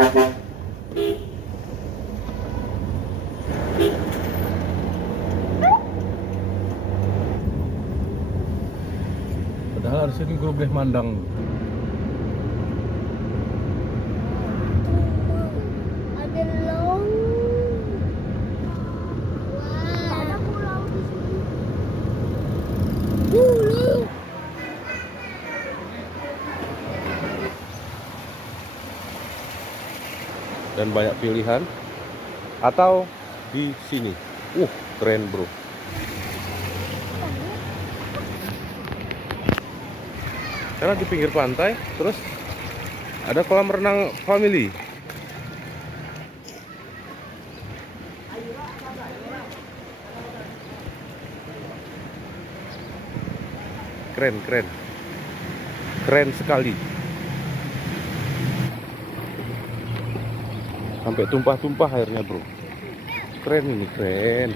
Padahal harusnya ini gue boleh mandang. Ada long. Wah. Ada pulau di sini. Pulau. Dan banyak pilihan. Atau di sini. Keren bro. Karena di pinggir pantai, terus ada kolam renang family. Keren, keren. Keren sekali. Sampai tumpah-tumpah airnya, bro. Keren ini, keren.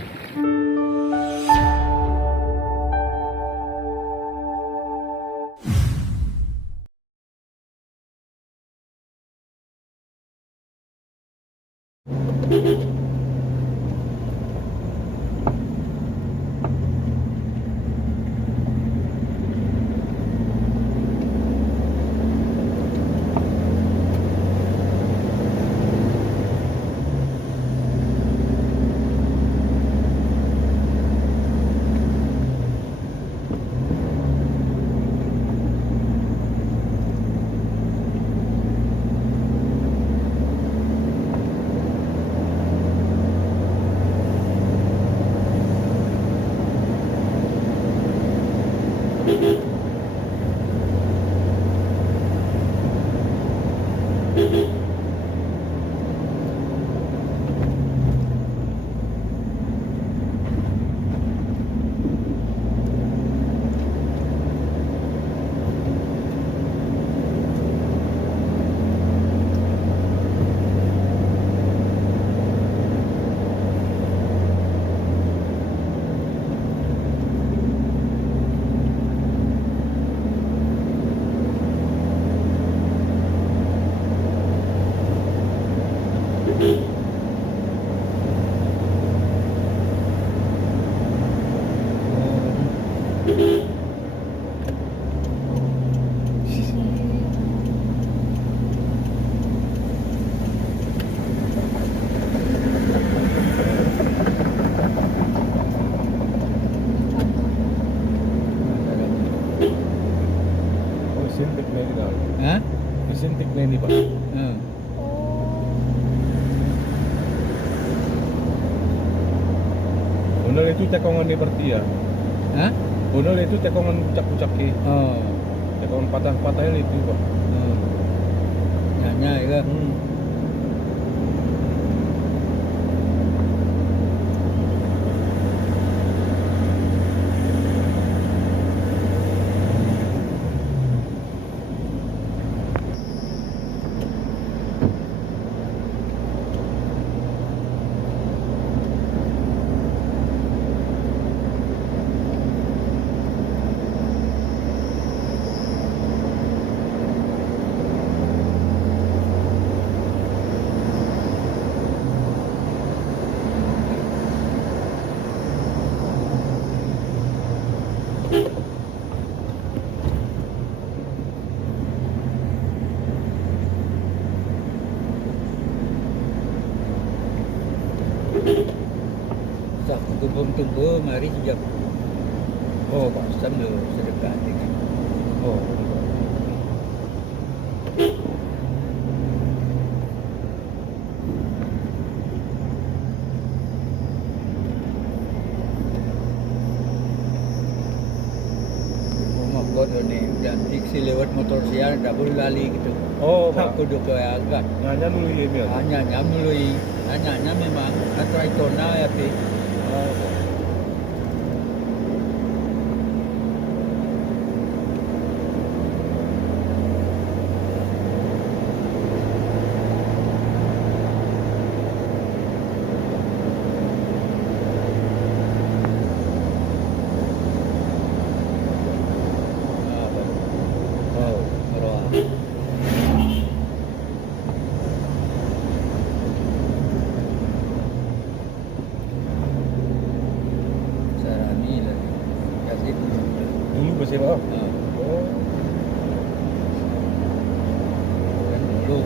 Mesin tikne ini kan? Hah? Mesin tikne ini pak. Unel itu tekongan di Pertia. Hah? Unel itu tekongan pucak-pucak ki. Oh. Tekongan patah-patahnya itu pak. Nyanyi ya. Sak kubung tunggu mari sejak pasang lo sedekat dengan kod ni dan tiksi lewat motor siar double lali gitu. Pak. Aku duduk ke agak. Nanya dulu ini ya. Hanya mulai hanya memang atrai tona ya pi. SD dulu. Dulu masih apa? Nah, Oh. kan dulu.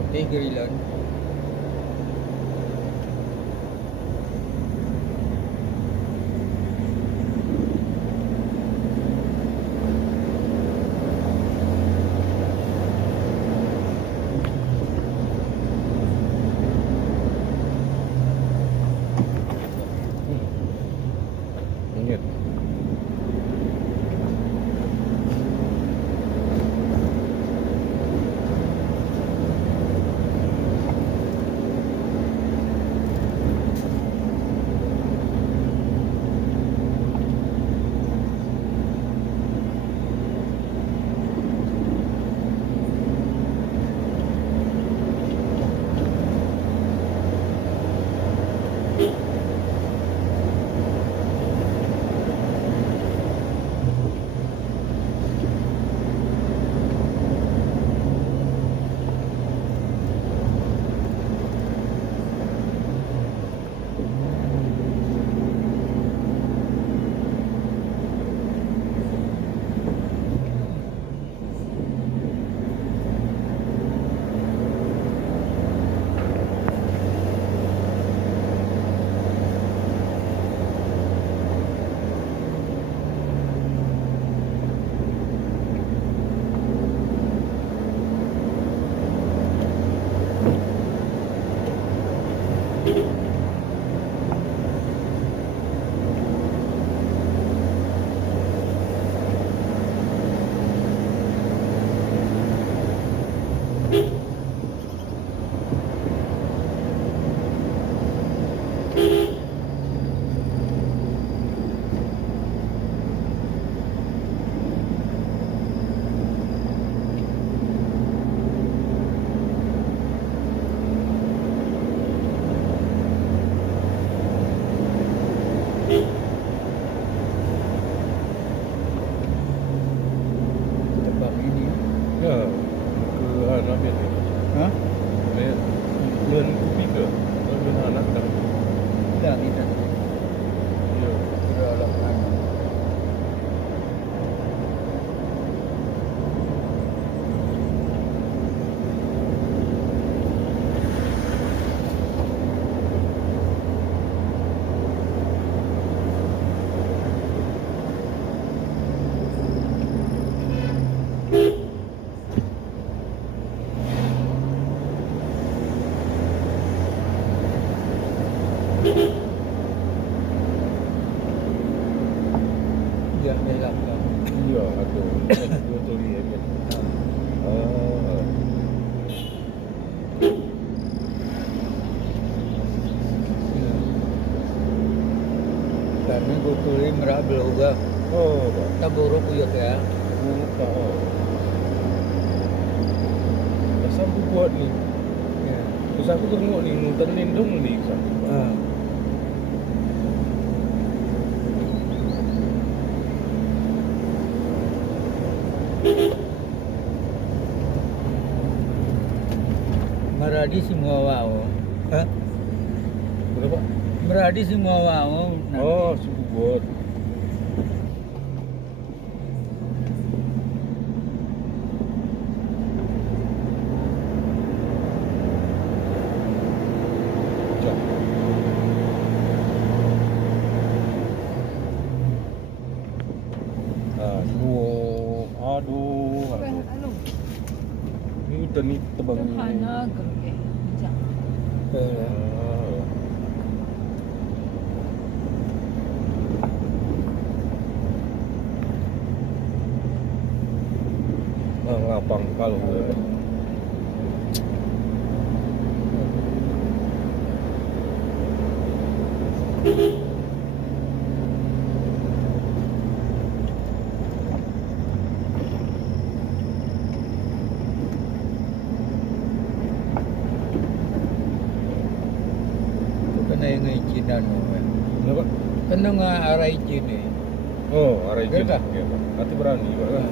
Oke, Gerilan. Ingat. Tebang ini. Ya. Ke anak ni. Hah? Ni men kopi ke? Men anak dah. Dah kita Ya. sudah lakukan. Dia melakkan. Ya, ada. Betul ni kan. Ah. Kami gotoli merah beloga. Oh, Pak. Taboro kuyok ya. Buka. Pasal aku buat ni. Ya. Terus aku tengok ni, nonton lindung ni. Ah. Maradi semua wow. Hah? Berapa? Maradi semua wow. Nanti. Oh, suku buat. Cak. Aduh, aduh. Ni hutan ni tebang ni. Eh, Ah. Ngapang kalau gue. Itu kena yang Cina no. Kenapa? Kena nga arai Cina. Oh, arah Ya, ikan. Kak. Ya, Pak. Hati berani, Pak. Kan?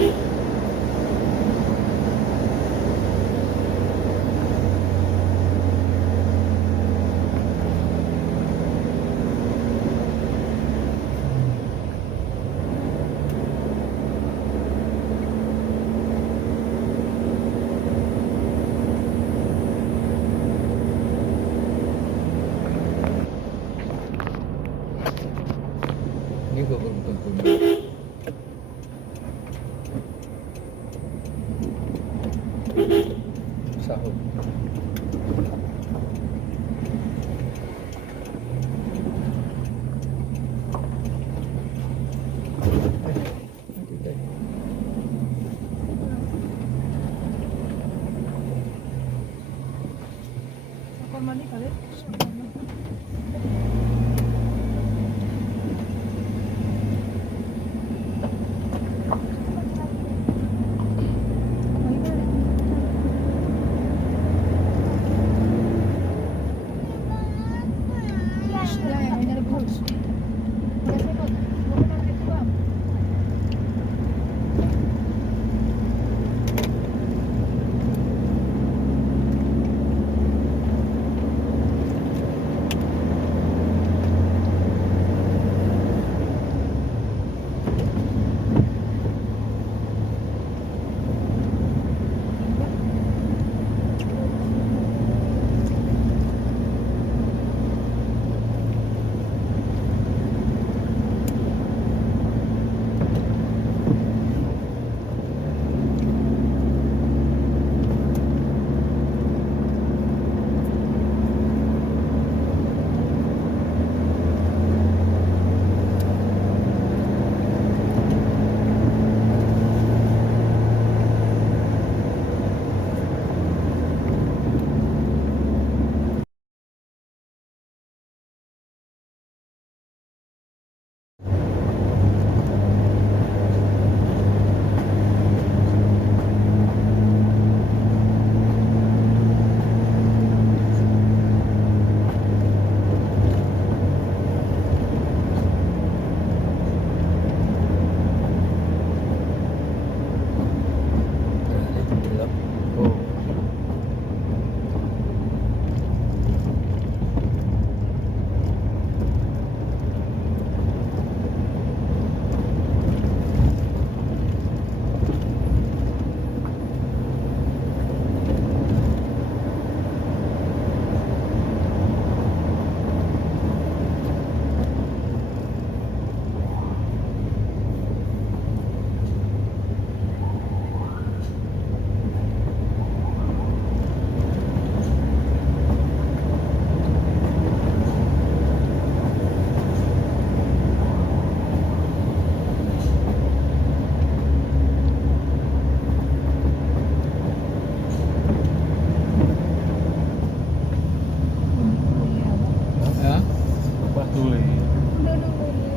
Ini gua bukan punya. Sahur. Kamar mandi kali. Ya, yang nyari bus. Biasanya kok bukan gitu, Bang. Gelap. Oh. Hah? Apa tuli? Udah nunggu dia.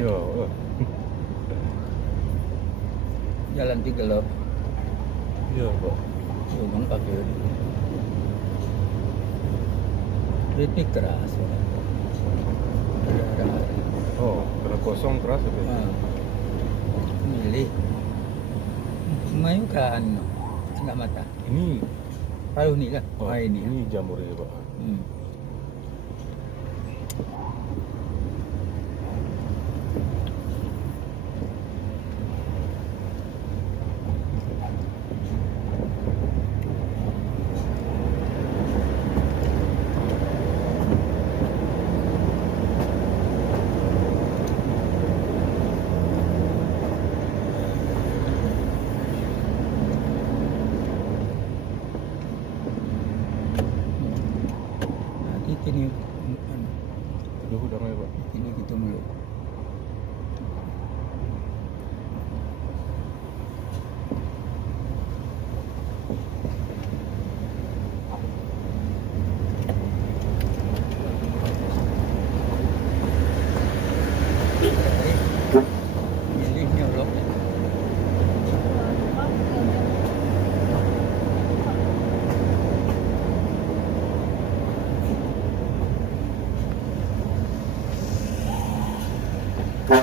Yo. Jalan di gelap. Iya, Pak. Memang pakai kritik keras ya. Ada Oh, karena kosong keras ya. Pak? milih mayu kan enggak mata. Ini Kalau ini lah. oh, Ini. ini jamur ya, Pak. Hmm. Nanti ini Aduh, udah ya, Pak. ini gitu mulu. Milih nyolok. Ini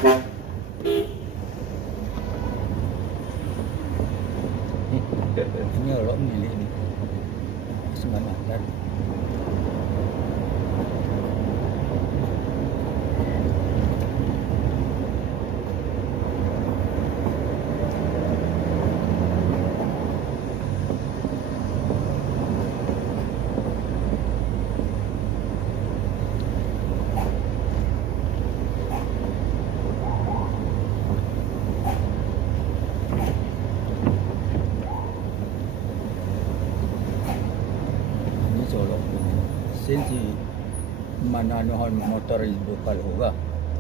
orang milik ni. Semangat. Ini colok. Sensi mana nuhon motor ibu kalau hoga.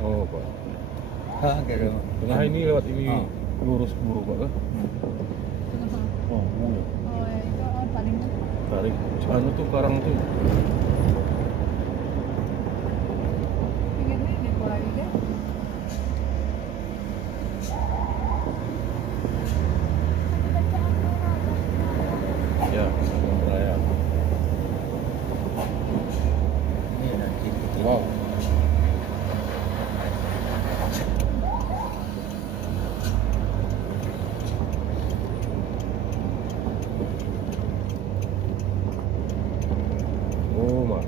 Oh, Pak. Ha kira. Tengah ini lewat ini Ah. lurus buru, Pak. Kan? Tengah-tengah. Oh, mau ya. Oh, ya, itu paling Tarik. Anu tuh karang tuh. pinggirnya di bawah ini kan. Ya, raya. Ini nanti kita. Wow. Oh, Mak.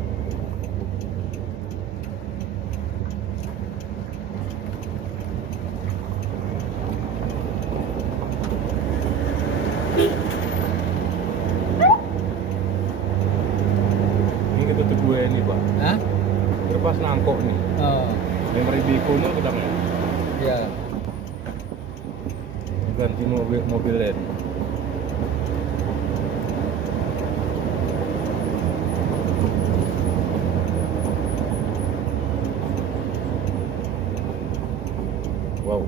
Ini kita tunggu ini, Pak. Hah? Terpas nangkok nih. Oh, Yang Ribiko nih kedangnya. ya. Ganti mobil lain. Wow.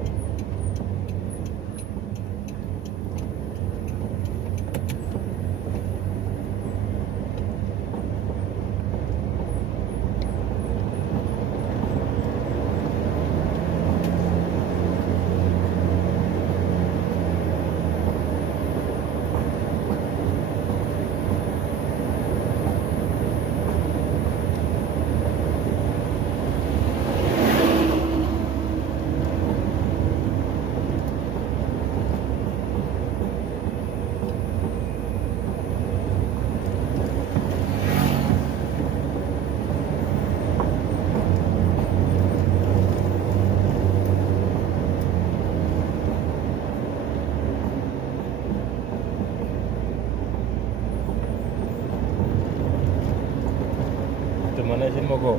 Mana sih mogok?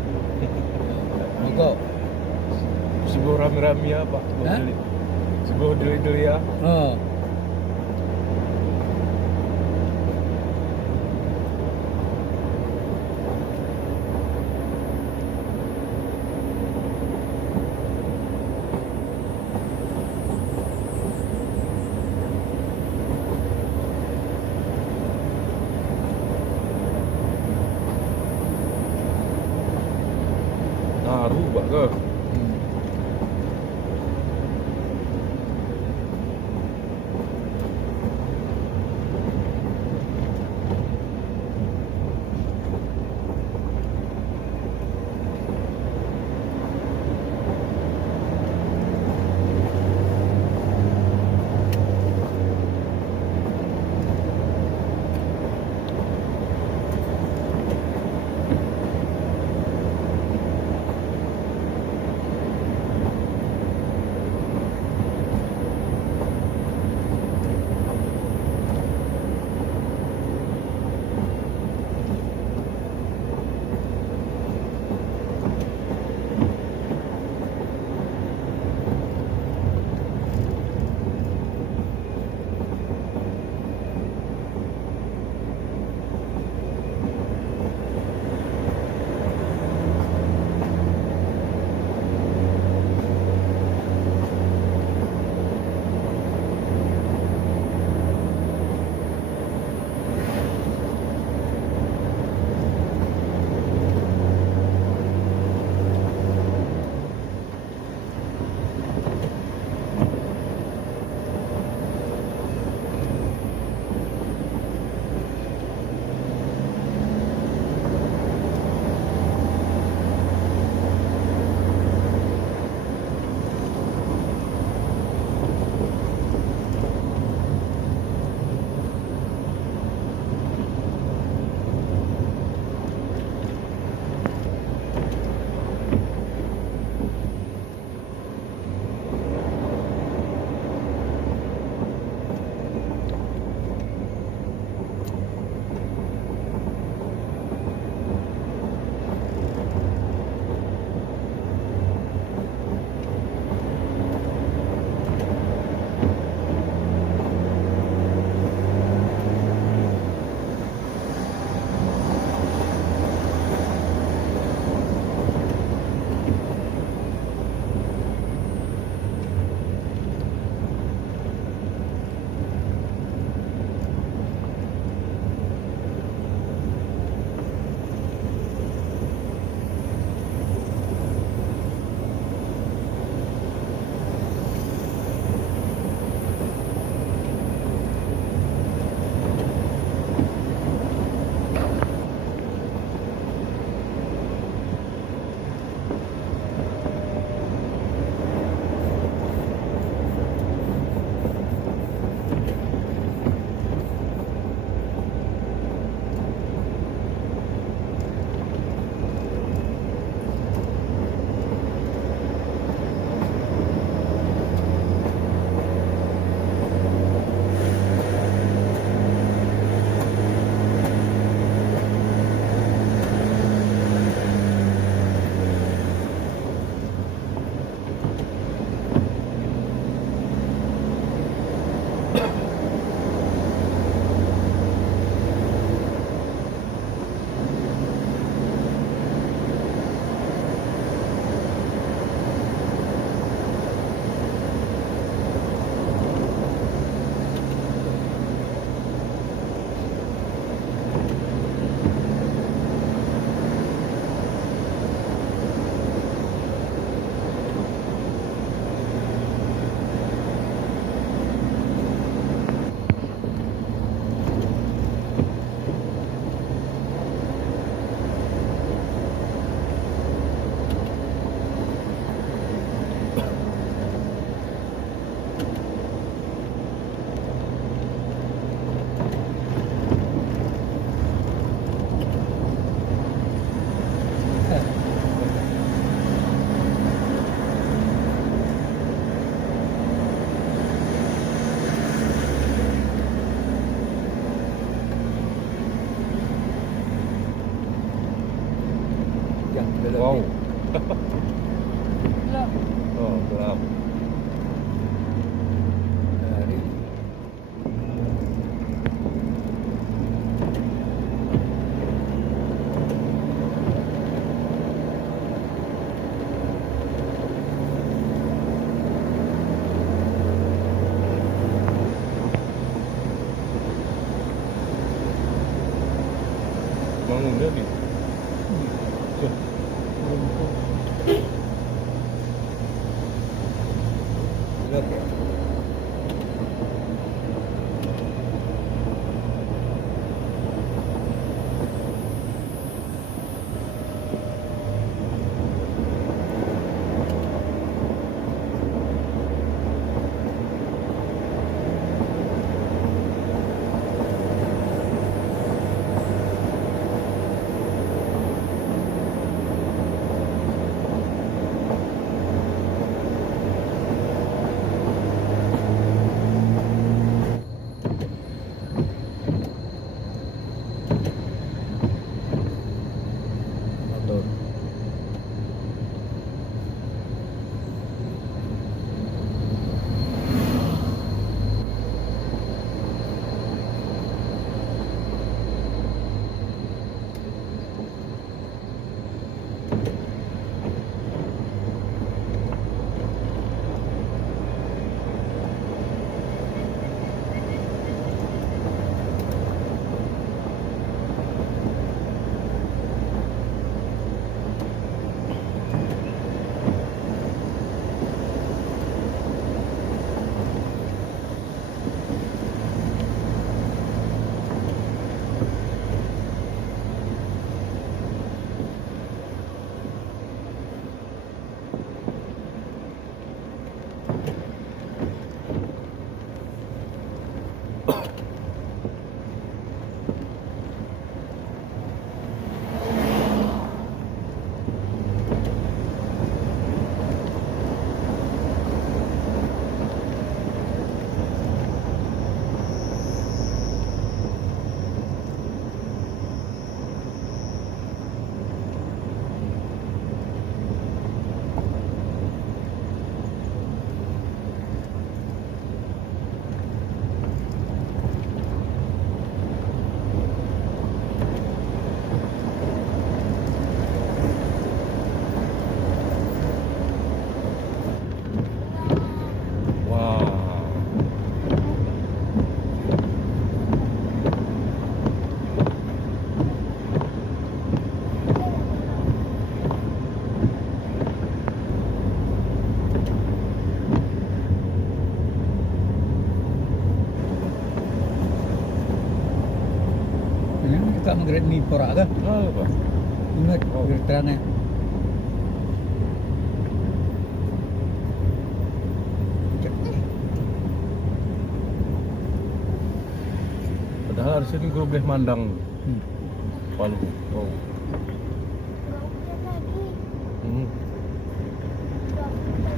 Mogok. Sebuah rame-rame ya, Pak. Hah? Sebuah deli-deli ya. Oh. Naru, Pak ke. Hmm. Wow. Look. Oh, gelap. Hari. Bangun dia nih. Gelap ya. Motor. Wow. Ini kita menggerak ni porak ke? Ah, apa? Ingat Oh. gerak Padahal di sini gue boleh mandang Palu. Oh. Gak udah lagi. Hmm. Gak udah.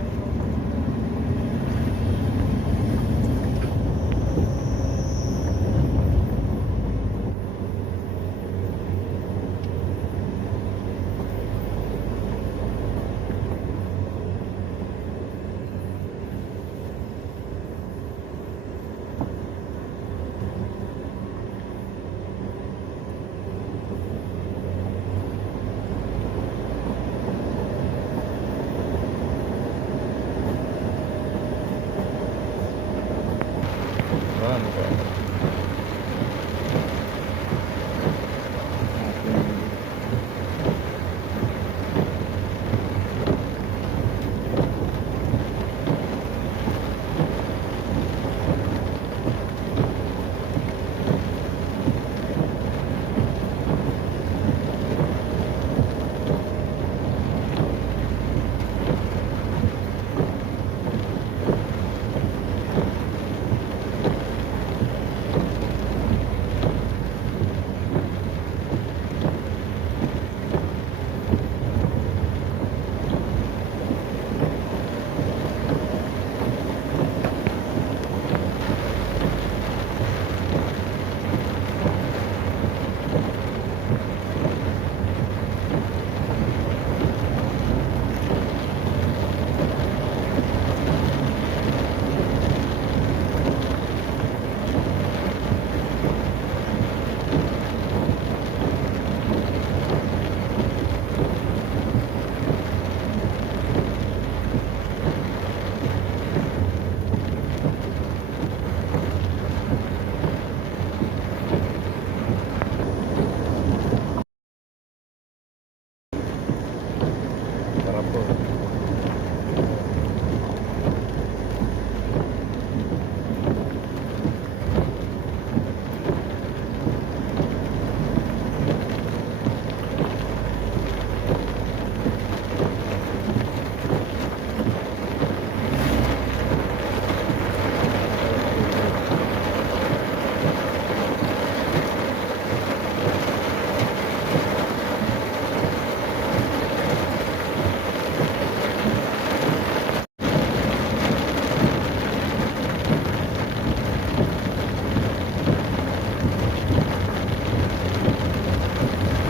Lapo.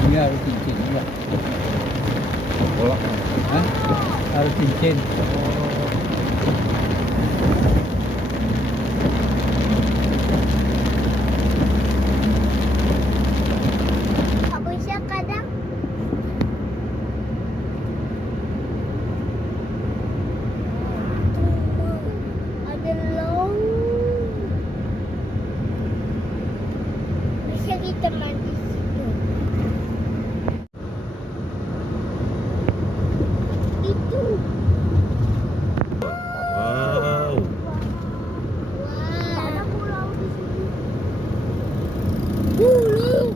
Ini harus cincin juga. Bolak. Hah? Harus cincin. Tak bisa kadang. Ada long. Bisa kita mandi situ. Itu. Wow. Wah. Ada pulau di sini. Pulau.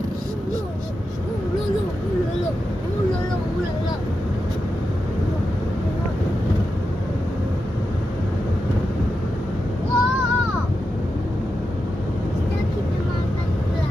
Wow. Kita makan pulau.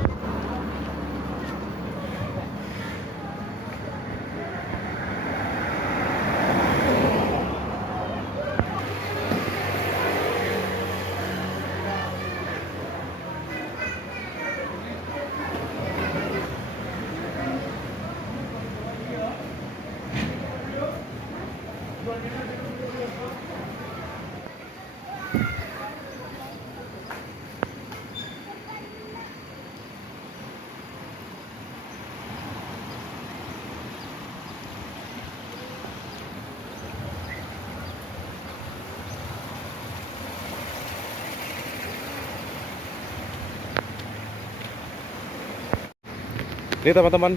Ini teman-teman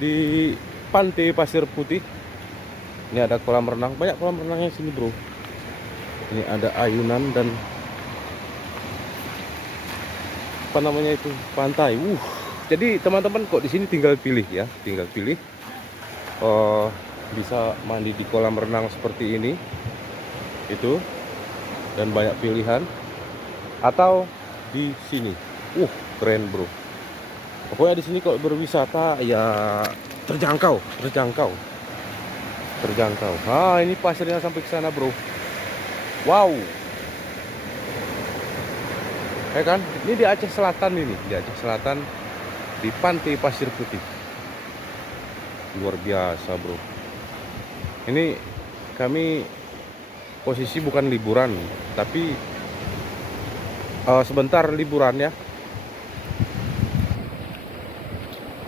di Pantai Pasir Putih. Ini ada kolam renang, banyak kolam renangnya sini, bro. Ini ada ayunan dan apa namanya itu, pantai. Jadi teman-teman kok di sini tinggal pilih ya, tinggal pilih. Bisa mandi di kolam renang seperti ini, itu, dan banyak pilihan. Atau di sini, keren bro. Pokoknya di sini kalau berwisata ya terjangkau. Nah, ini pasirnya sampai ke sana, bro. Wow. Ya kan? Ini di Aceh Selatan ini, di Aceh Selatan di Pantai Pasir Putih. Luar biasa, bro. Ini kami posisi bukan liburan, tapi sebentar liburan ya.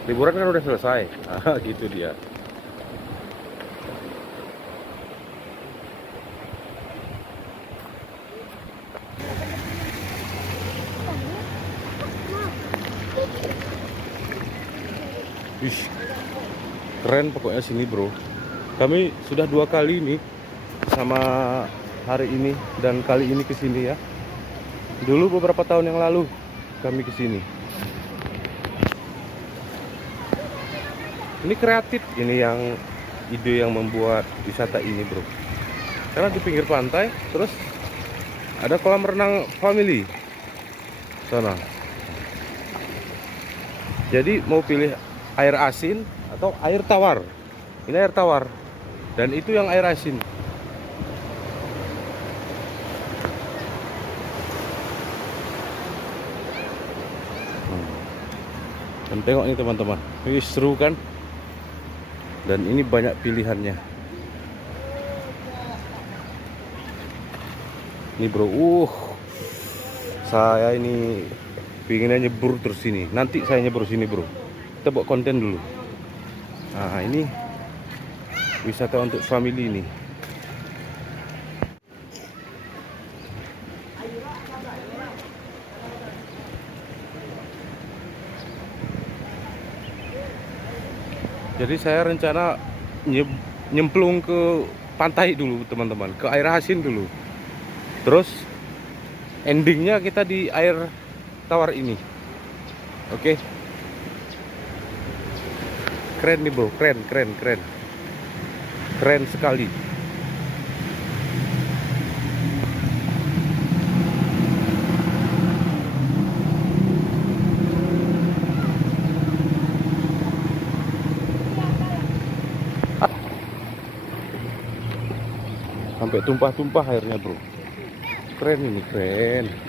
Liburan kan udah selesai. Gitu dia. Wih, keren pokoknya sini, bro. Kami sudah 2 kali nih sama hari ini dan kali ini ke sini ya. Dulu beberapa tahun yang lalu kami ke sini. Ini kreatif, ini yang ide yang membuat wisata ini, bro. Karena di pinggir pantai, terus ada kolam renang family sana. Jadi mau pilih air asin atau air tawar. Ini air tawar dan itu yang air asin. Dan tengok ini teman-teman, ini seru kan? Dan ini banyak pilihannya. Ini bro, saya ini pinginnya nyebur terus sini. Nanti saya nyebur sini, bro. Kita buat konten dulu. Nah, ini wisata untuk family ini. Jadi saya rencana nyemplung ke pantai dulu teman-teman, ke air asin dulu. Terus endingnya kita di air tawar ini. Oke. Keren nih bro, keren. Keren sekali. Sampai tumpah-tumpah airnya bro. Keren ini, keren.